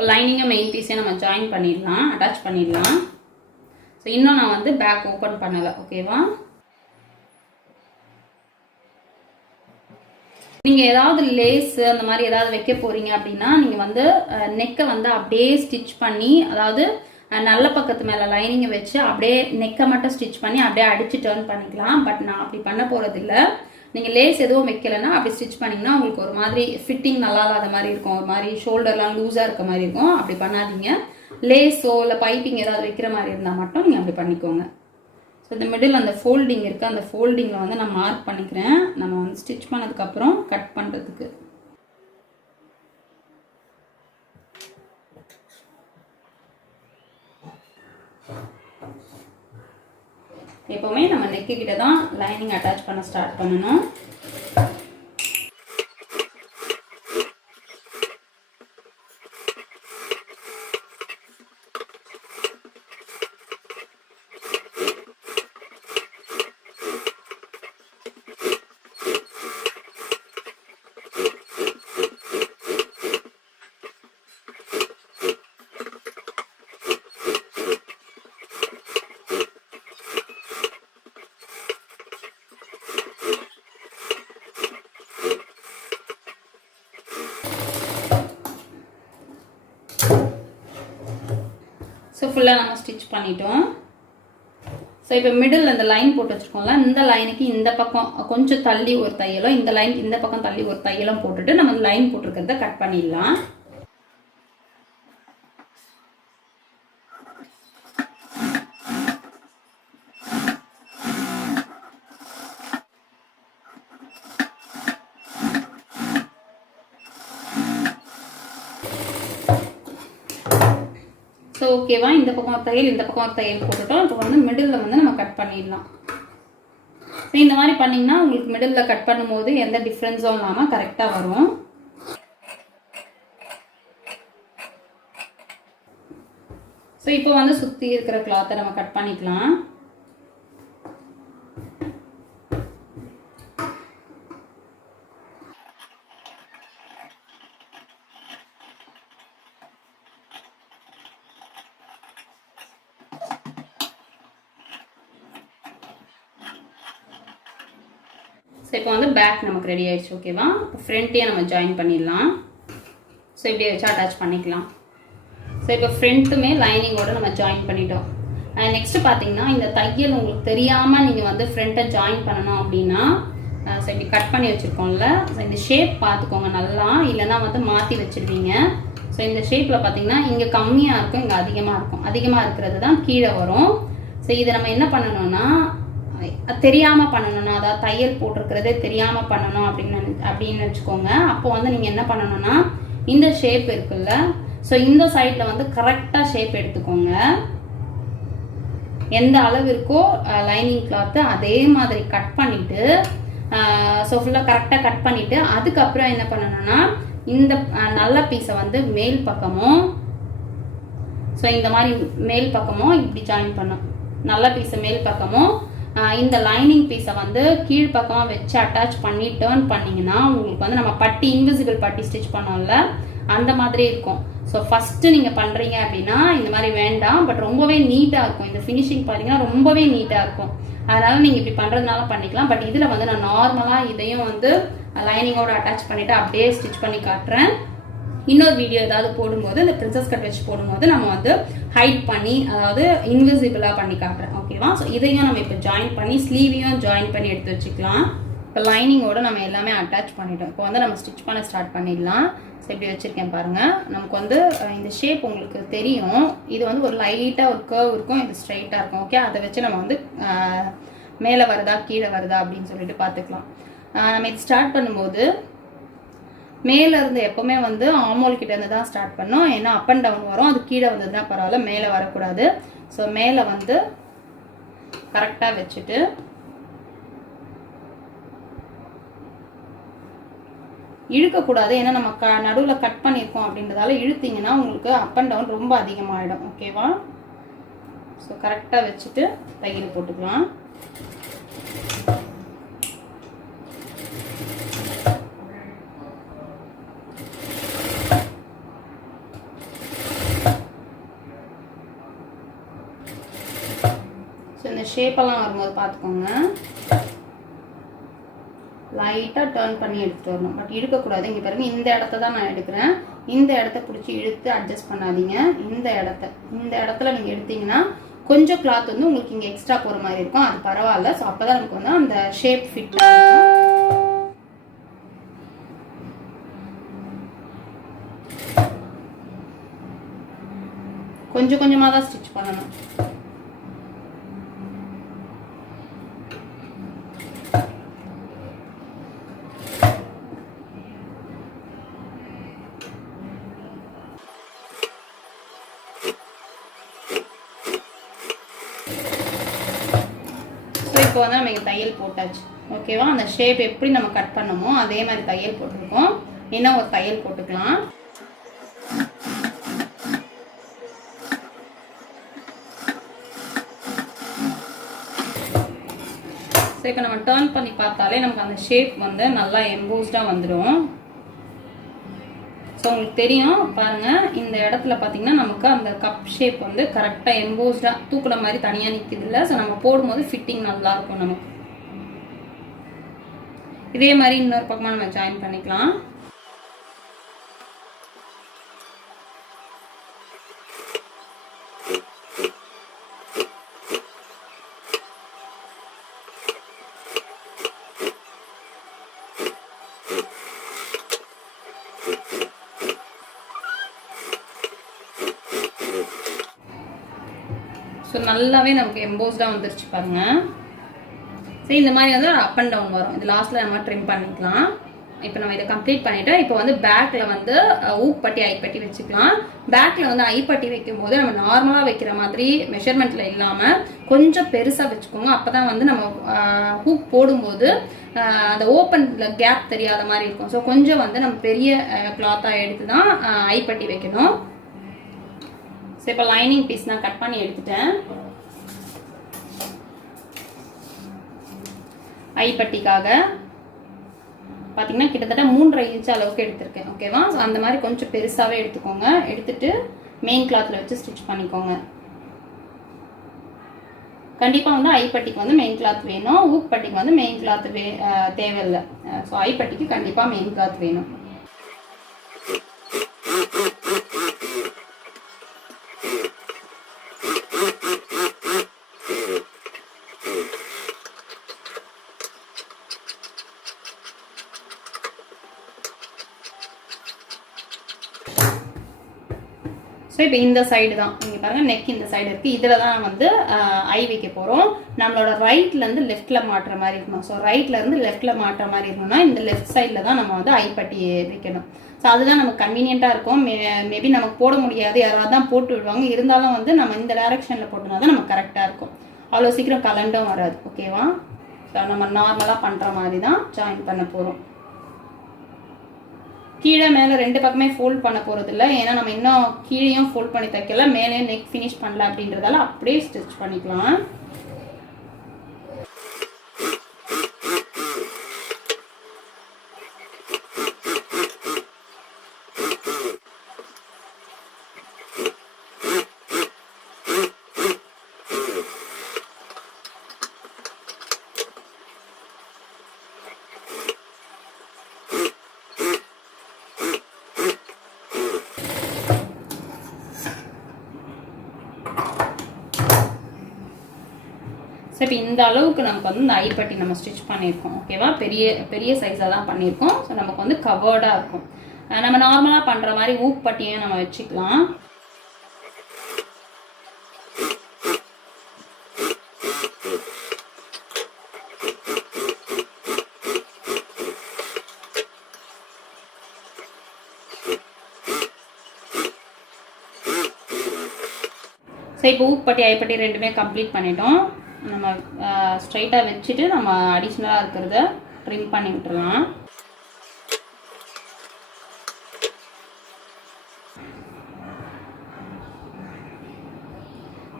இப்போ லைனிங்கை மெயின் பீஸே நம்ம ஜாயின் பண்ணிடலாம், அட்டாச் பண்ணிடலாம். ஸோ இன்னும் நான் வந்து பேக் ஓப்பன் பண்ணலை. ஓகேவா? நீங்கள் ஏதாவது லேஸு அந்த மாதிரி ஏதாவது வைக்க போகிறீங்க அப்படின்னா நீங்கள் வந்து நெக்கை வந்து அப்படியே ஸ்டிச் பண்ணி, அதாவது நல்ல பக்கத்து மேலே லைனிங்கை வச்சு அப்படியே நெக்கை மட்டும் ஸ்டிச் பண்ணி அப்படியே அடித்து டர்ன் பண்ணிக்கலாம். பட் நான் அப்படி பண்ண போகிறதில்ல. நீங்கள் லேஸ் எதுவும் வைக்கலைன்னா அப்படி ஸ்டிச் பண்ணிங்கன்னா உங்களுக்கு ஒரு மாதிரி ஃபிட்டிங் நல்லா இல்லாத மாதிரி இருக்கும், ஒரு மாதிரி ஷோல்டர்லாம் லூஸாக இருக்க மாதிரி இருக்கும். அப்படி பண்ணாதீங்க. லேஸோ இல்லை பைப்பிங் ஏதாவது வைக்கிற மாதிரி இருந்தால் மட்டும் நீங்கள் அப்படி பண்ணிக்கோங்க. ஸோ இந்த மிடில் அந்த ஃபோல்டிங் இருக்குது, அந்த ஃபோல்டிங்கில் வந்து நான் மார்க் பண்ணிக்கிறேன். நம்ம வந்து ஸ்டிச் பண்ணதுக்கப்புறம் கட் பண்ணுறதுக்கு. எப்போவுமே நம்ம நெக்கு கிட்ட தான் லைனிங் அட்டாச் பண்ண ஸ்டார்ட் பண்ணணும். ஸோ ஃபுல்லாக நம்ம ஸ்டிச் பண்ணிட்டோம். ஸோ இப்போ மிடில் இந்த லைன் போட்டு வச்சுருக்கோம்ல, இந்த லைனுக்கு இந்த பக்கம் கொஞ்சம் தள்ளி ஒரு தையலும், இந்த லைனுக்கு இந்த பக்கம் தள்ளி ஒரு தையலும் போட்டுட்டு நம்ம லைன் போட்டிருக்கிறத கட் பண்ணிடலாம். ஸோ ஓகேவா? இந்த பக்கம் ஒரு தையல் இந்த பக்கம் ஒரு தையல் போட்டுட்டோம். இப்போ வந்து மிடில் வந்து நம்ம கட் பண்ணிடலாம். ஸோ இந்த மாதிரி பண்ணிங்கன்னா உங்களுக்கு மிடில் கட் பண்ணும்போது எந்த டிஃப்ரென்ஸும் இல்லாமல் கரெக்டாக வரும். ஸோ இப்போ வந்து சுற்றி இருக்கிற கிளாத்தை நம்ம கட் பண்ணிக்கலாம். ஸோ இப்போ வந்து பேக் நமக்கு ரெடி ஆயிடுச்சு. ஓகேவா? இப்போ ஃப்ரண்ட்டையே நம்ம ஜாயின் பண்ணிடலாம். ஸோ இப்படி வச்சு அட்டாச் பண்ணிக்கலாம். ஸோ இப்போ ஃப்ரண்ட்டுமே லைனிங்கோடு நம்ம ஜாயின் பண்ணிட்டோம். நெக்ஸ்ட்டு பார்த்தீங்கன்னா இந்த தையல் உங்களுக்கு தெரியாமல் நீங்கள் வந்து ஃப்ரண்ட்டை ஜாயின் பண்ணணும் அப்படின்னா, ஸோ இப்படி கட் பண்ணி வச்சுருக்கோம்ல, ஸோ இந்த ஷேப் பார்த்துக்கோங்க நல்லா, இல்லைனா வந்து மாற்றி வச்சுருவீங்க. ஸோ இந்த ஷேப்பில் பார்த்தீங்கன்னா இங்கே கம்மியாக இருக்கும், இங்கே அதிகமாக இருக்கும். அதிகமாக இருக்கிறது தான் கீழே வரும். ஸோ இதை நம்ம என்ன பண்ணணும்னா, தெரியாமல் பண்ணணும்னா, அதாவது தையல் போட்டிருக்கிறதே தெரியாமல் பண்ணணும் அப்படின்னு வச்சுக்கோங்க. அப்போ வந்து நீங்கள் என்ன பண்ணணும்னா, இந்த ஷேப் இருக்குல்ல, ஸோ இந்த சைடில் வந்து கரெக்டாக ஷேப் எடுத்துக்கோங்க. எந்த அளவு இருக்கோ லைனிங் கிளாத்து அதே மாதிரி கட் பண்ணிவிட்டு, ஸோ ஃபுல்லாக கரெக்டாக கட் பண்ணிவிட்டு அதுக்கப்புறம் என்ன பண்ணணும்னா, இந்த நல்ல பீஸை வந்து மேல் பக்கமும், ஸோ இந்த மாதிரி மேல் பக்கமும் இப்படி ஜாயின் பண்ணும். நல்ல பீஸை மேல் பக்கமும் இந்த லைனிங் பீஸை வந்து கீழ்ப்பக்கமாக வச்சு அட்டாச் பண்ணி டேர்ன் பண்ணிங்கன்னா உங்களுக்கு வந்து நம்ம பட்டி இன்விசிபிள் பட்டி ஸ்டிச் பண்ணோம்ல அந்த மாதிரி இருக்கும். ஸோ ஃபஸ்ட்டு நீங்கள் பண்ணுறீங்க அப்படின்னா இந்த மாதிரி வேண்டாம், பட் ரொம்பவே நீட்டாக இருக்கும். இந்த ஃபினிஷிங் பார்த்தீங்கன்னா ரொம்பவே நீட்டாக இருக்கும். அதனால் நீங்கள் இப்படி பண்ணுறதுனால பண்ணிக்கலாம். பட் இதில் வந்து நான் நார்மலாக இதையும் வந்து லைனிங்கோடு அட்டாச் பண்ணிவிட்டு அப்படியே ஸ்டிச் பண்ணி காட்டுறேன். இன்னொரு வீடியோ ஏதாவது போடும்போது இந்த பிரின்சஸ் கட் வச்சு போடும்போது நம்ம வந்து ஹைட் பண்ணி, அதாவது இன்விசிபிளாக பண்ணி காட்டுறேன். ஓகேவா? ஸோ இதையும் நம்ம இப்போ ஜாயின் பண்ணி ஸ்லீவையும் ஜாயின் பண்ணி எடுத்து வச்சுக்கலாம். இப்போ லைனிங்கோடு நம்ம எல்லாமே அட்டாச் பண்ணிட்டோம். இப்போ வந்து நம்ம ஸ்டிச் பண்ண ஸ்டார்ட் பண்ணிடலாம். ஸோ இப்படி வச்சுருக்கேன் பாருங்கள். நமக்கு வந்து இந்த ஷேப் உங்களுக்கு தெரியும். இது வந்து ஒரு லைட்டாக ஒரு கர்வ் இருக்கும், இது ஸ்ட்ரைட்டாக இருக்கும். ஓகே, அதை வச்சு நம்ம வந்து மேலே வருதா கீழே வருதா அப்படின்னு சொல்லிட்டு பார்த்துக்கலாம். நம்ம இது ஸ்டார்ட் பண்ணும்போது மேலே இருந்து எப்போவுமே வந்து ஆமோல் கிட்ட இருந்து தான் ஸ்டார்ட் பண்ணோம். ஏன்னா அப் அண்ட் டவுன் வரும், அது கீழே வந்ததுன்னா பரவாயில்ல, மேலே வரக்கூடாது. ஸோ மேலே வந்து கரெக்டாக வச்சுட்டு இழுக்கக்கூடாது. ஏன்னா நம்ம நடுவில் கட் பண்ணியிருக்கோம் அப்படின்றதால இழுத்தீங்கன்னா உங்களுக்கு அப் அண்ட் டவுன் ரொம்ப அதிகமாகிடும். ஓகேவா? ஸோ கரெக்டாக வச்சுட்டு தையல் போட்டுக்கலாம். ஷேப்பெல்லாம் வரும்போது பார்த்துக்கோங்க. லைட்டாக டர்ன் பண்ணி எடுத்துகிட்டு வரணும், பட் இழுக்கக்கூடாது. இங்கே பாருங்க, இந்த இடத்த தான் நான் எடுக்கிறேன். இந்த இடத்த பிடிச்சி இழுத்து அட்ஜஸ்ட் பண்ணாதீங்க. இந்த இடத்துல நீங்கள் எடுத்தீங்கன்னா கொஞ்சம் கிளாத் வந்து உங்களுக்கு இங்கே எக்ஸ்ட்ரா போகிற மாதிரி இருக்கும். அது பரவாயில்ல. ஸோ அப்போ தான் நமக்கு வந்து அந்த ஷேப் ஃபிட் ஆகும். கொஞ்சம் கொஞ்சமாக தான் ஸ்டிச் பண்ணணும். இப்போ வந்து நம்ம தையல் போட்டாச்சு. ஓகேவா? அந்த ஷேப் எப்படி நம்ம கட் பண்ணமோ அதே மாதிரி தையல் போட்டிருக்கோம். இன்னும் ஒரு தையல் போட்டுக்கலாம். ஸோ இப்போ நம்ம டர்ன் பண்ணி பார்த்தாலே நமக்கு அந்த ஷேப் வந்து நல்லா எம்போஸ்டாக வந்துடும். ஸோ உங்களுக்கு தெரியும் பாருங்கள், இந்த இடத்துல பார்த்தீங்கன்னா நமக்கு அந்த கப் ஷேப் வந்து கரெக்டாக எம்போஸ்டாக தூக்குற மாதிரி தனியாக நிற்கிது இல்லை. ஸோ நம்ம போடும்போது ஃபிட்டிங் நல்லாயிருக்கும் நமக்கு. இதே மாதிரி இன்னொரு பக்கமாக நம்ம ஜாயின் பண்ணிக்கலாம். ஸோ நல்லாவே நமக்கு எம்போஸ்டாக வந்துருச்சு பாருங்க. ஸோ இந்த மாதிரி வந்து அப் அண்ட் டவுன் வரும். இது லாஸ்ட்டில் நம்ம ட்ரிம் பண்ணிக்கலாம். இப்போ நம்ம இதை கம்ப்ளீட் பண்ணிவிட்டு இப்போ வந்து பேக்கில் வந்து ஊப்பட்டி ஐப்பட்டி வச்சுக்கலாம். பேக்கில் வந்து ஐப்பட்டி வைக்கும் போது நம்ம நார்மலாக வைக்கிற மாதிரி மெஷர்மெண்ட்டில் இல்லாமல் கொஞ்சம் பெருசாக வச்சுக்கோங்க. அப்போ தான் வந்து நம்ம ஹூக் போடும்போது அந்த ஓப்பனில் கேப் தெரியாத மாதிரி இருக்கும். ஸோ கொஞ்சம் வந்து நம்ம பெரிய கிளாத்தாக எடுத்து தான் ஐப்பட்டி வைக்கணும். ஸோ இப்போ லைனிங் பீஸ் நான் கட் பண்ணி எடுத்துட்டேன். ஐப்பட்டிக்காக பார்த்தீங்கன்னா கிட்டத்தட்ட 3.5 இன்ச் அளவுக்கு எடுத்திருக்கேன். ஓகேவா? ஸோ அந்த மாதிரி கொஞ்சம் பெருசாகவே எடுத்துக்கோங்க. எடுத்துட்டு மெயின் கிளாத்தில் வச்சு ஸ்டிச் பண்ணிக்கோங்க. கண்டிப்பாக வந்து ஐப்பட்டிக்கு வந்து மெயின் கிளாத் வேணும். ஊக் பட்டிக்கு வந்து மெயின் கிளாத் தேவையில்லை. ஸோ ஐப்பட்டிக்கு கண்டிப்பாக மெயின் கிளாத் வேணும். ஸோ இப்போ இந்த சைடு தான் நீங்கள் பாருங்கள், நெக் இந்த சைடு இருக்குது. இதில் தான் வந்து ஐ வைக்க போகிறோம். நம்மளோட ரைட்லேருந்து லெஃப்ட்டில் மாட்டுற மாதிரி இருக்கணும். ஸோ ரைட்லேருந்து லெஃப்ட்டில் மாட்டுற மாதிரி இருக்கணும்னா இந்த லெஃப்ட் சைடில் தான் நம்ம வந்து ஐப்பட்டி வைக்கணும். ஸோ அதுதான் நமக்கு கன்வீனியண்ட்டாக இருக்கும். மேபி நமக்கு போட முடியாது, யாராவது தான் போட்டு விடுவாங்க. இருந்தாலும் வந்து நம்ம இந்த டைரக்ஷனில் போட்டோம்னா தான் நமக்கு கரெக்டாக இருக்கும். அவ்வளோ சீக்கிரம் கலண்டும் வராது. ஓகேவா? ஸோ நம்ம நார்மலாக பண்ணுற மாதிரி தான் ஜாயின் பண்ண போகிறோம். கீழே மேலே ரெண்டு பக்கமே ஃபோல்ட் பண்ண போகிறது இல்லை. ஏன்னா நம்ம இன்னும் கீழேயும் ஃபோல்ட் பண்ணி தைக்கல, மேலேயும் நெக் ஃபினிஷ் பண்ணல அப்படின்றதால அப்படியே ஸ்டிச் பண்ணிக்கலாம். ஸோ இப்போ இந்த அளவுக்கு நமக்கு வந்து இந்த ஐப்பட்டி நம்ம ஸ்டிச் பண்ணியிருக்கோம். ஓகேவா? பெரிய பெரிய சைஸாக தான் பண்ணியிருக்கோம். ஸோ நமக்கு வந்து கவர்டாக இருக்கும். நம்ம நார்மலாக பண்ணுற மாதிரி ஊக் பட்டியும் நம்ம வச்சுக்கலாம். ஸோ இப்போ ஊப்பட்டி ஐப்பட்டி ரெண்டுமே கம்ப்ளீட் பண்ணிட்டோம். நம்ம ஸ்ட்ரைட்டாக வச்சுட்டு நம்ம அடிஷ்னலாக இருக்கிறத ட்ரிம் பண்ணி விட்டுறலாம்.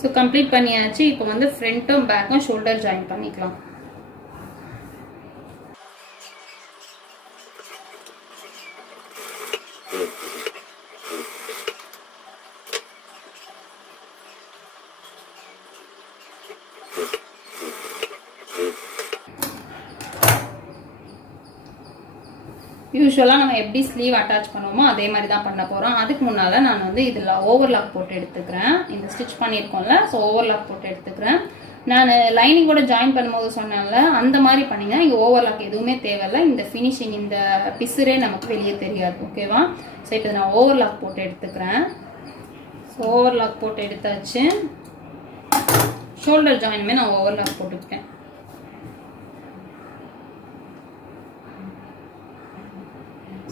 ஸோ கம்ப்ளீட் பண்ணியாச்சு. இப்போ வந்து ஃப்ரண்ட்டும் பேக்கும் ஷோல்டர் ஜாயின் பண்ணிக்கலாம். யூஸ்வலாக நம்ம எப்படி ஸ்லீவ் அட்டாச் பண்ணுவோமோ அதே மாதிரி தான் பண்ண போகிறோம். அதுக்கு முன்னால் நான் வந்து இதில் ஓவர்லாக் போட்டு எடுத்துக்கிறேன். இந்த ஸ்டிச் பண்ணியிருக்கோம்ல, ஸோ ஓவர்லாக் போட்டு எடுத்துக்கிறேன். நான் லைனிங்கோட ஜாயின் பண்ணும்போது சொன்னால அந்த மாதிரி பண்ணிங்கன்னா இங்கே ஓவர்லாக் எதுவுமே தேவையில்லை. இந்த ஃபினிஷிங் இந்த பிசுரே நமக்கு வெளியே தெரியாது. ஓகேவா? ஸோ இப்போ நான் ஓவர்லாக் போட்டு எடுத்துக்கிறேன். ஸோ ஓவர்லாக் போட்டு எடுத்தாச்சு. ஷோல்டர் ஜாயினுமே நான் ஓவர்லாக் போட்டுக்கிட்டேன்.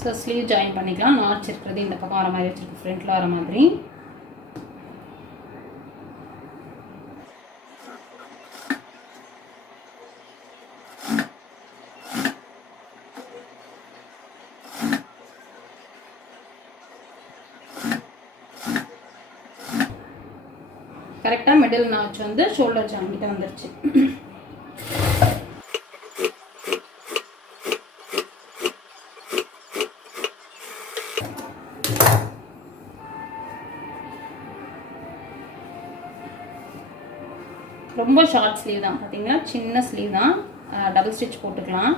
ஸோ ஸ்லீவ் ஜாயின் பண்ணிக்கலாம். நாட்ச் இருக்கிறது இந்த பக்கம் வர மாதிரி வச்சுருக்கு, ஃப்ரண்ட்டில் வர மாதிரி. கரெக்டாக மிடில் நாட்ச் வந்து ஷோல்டர் ஜாயின் கிட்ட வந்துருச்சு. ரொம்ப ஷார்ட் ஸ்லீவ் தான், பார்த்தீங்கன்னா சின்ன ஸ்லீவ் தான். டபுள் ஸ்டிச் போட்டுக்கலாம்.